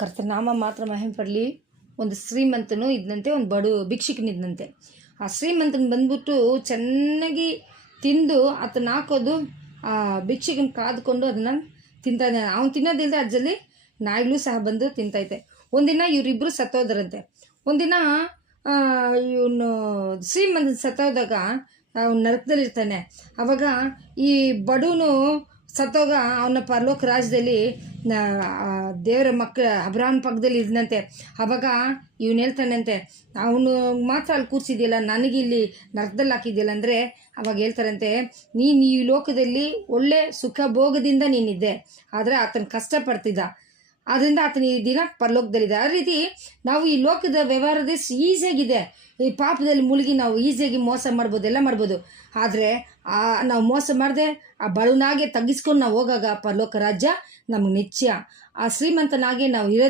ಕರ್ತನಾಮ ಮಾತ್ರ ಮಹಿಮೆ ಪಡಲಿ. ಒಂದು ಶ್ರೀಮಂತನು ಇದ್ದಂತೆ, ಒಂದು ಬಡ ಭಿಕ್ಷುಕನಿದ್ದಂತೆ. ಆ ಶ್ರೀಮಂತನ ಬಂದ್ಬಿಟ್ಟು ಚೆನ್ನಾಗಿ ತಿಂದು ಆತನ ಹಾಕೋದು ಆ ಭಿಕ್ಷುಕನ ಕಾದ್ಕೊಂಡು ಅದನ್ನು ತಿಂತಾ ಇದ್ದಾನೆ. ಅವ್ನು ತಿನ್ನೋದಿಲ್ಲದೆ ಅಜ್ಜಲ್ಲಿ ನಾಯಿಗಳು ಸಹ ಬಂದು ತಿಂತೈತೆ. ಒಂದಿನ ಇವರಿಬ್ಬರು ಸತ್ತೋದ್ರಂತೆ. ಒಂದಿನ ಇವನು ಶ್ರೀಮಂತನ ಸತ್ತೋದಾಗ ಅವ್ನು ನರಕದಲ್ಲಿರ್ತಾನೆ. ಆವಾಗ ಈ ಬಡವನು ಸತ್ತೋಗ ಅವನ ಪರಲೋಕ ರಾಜ್ಯದಲ್ಲಿ ದೇವರ ಮಕ್ಕಳ ಅಬ್ರಹಾಮ್ ಪಕ್ಕದಲ್ಲಿ ಇದ್ದಂತೆ. ಆವಾಗ ಇವನು ಹೇಳ್ತಾನಂತೆ, ಅವನು ಮಾತ್ರ ಅಲ್ಲಿ ಕೂರಿಸಿದ್ಯಲ್ಲ, ನನಗಿಲ್ಲಿ ನರಕದಲ್ಲಿ ಹಾಕಿದ್ಯಲ್ಲ ಅಂದರೆ ಅವಾಗ ಹೇಳ್ತಾರಂತೆ, ನೀನು ಈ ಲೋಕದಲ್ಲಿ ಒಳ್ಳೆ ಸುಖ ಭೋಗದಿಂದ ನೀನಿದ್ದೆ, ಆದರೆ ಆತನ ಕಷ್ಟಪಡ್ತಿದ್ದ, ಆದ್ದರಿಂದ ಆತನ ಈ ದಿನ ಪರಲೋಕದಲ್ಲಿದೆ. ಆ ರೀತಿ ನಾವು ಈ ಲೋಕದ ವ್ಯವಹಾರದೇ ಈಸಿಯಾಗಿದೆ. ಈ ಪಾಪದಲ್ಲಿ ಮುಳುಗಿ ನಾವು ಈಸಿಯಾಗಿ ಮೋಸ ಮಾಡ್ಬೋದು, ಎಲ್ಲ ಮಾಡ್ಬೋದು. ಆದರೆ ನಾವು ಮೋಸ ಮಾಡದೆ ಆ ಬಡವನಾಗೆ ತಗ್ಗಿಸ್ಕೊಂಡು ನಾವು ಹೋಗಾಗ ಪರಲೋಕ ರಾಜ್ಯ ನಮಗೆ ನಿಶ್ಚಯ. ಆ ಶ್ರೀಮಂತನಾಗೆ ನಾವು ಇರೋ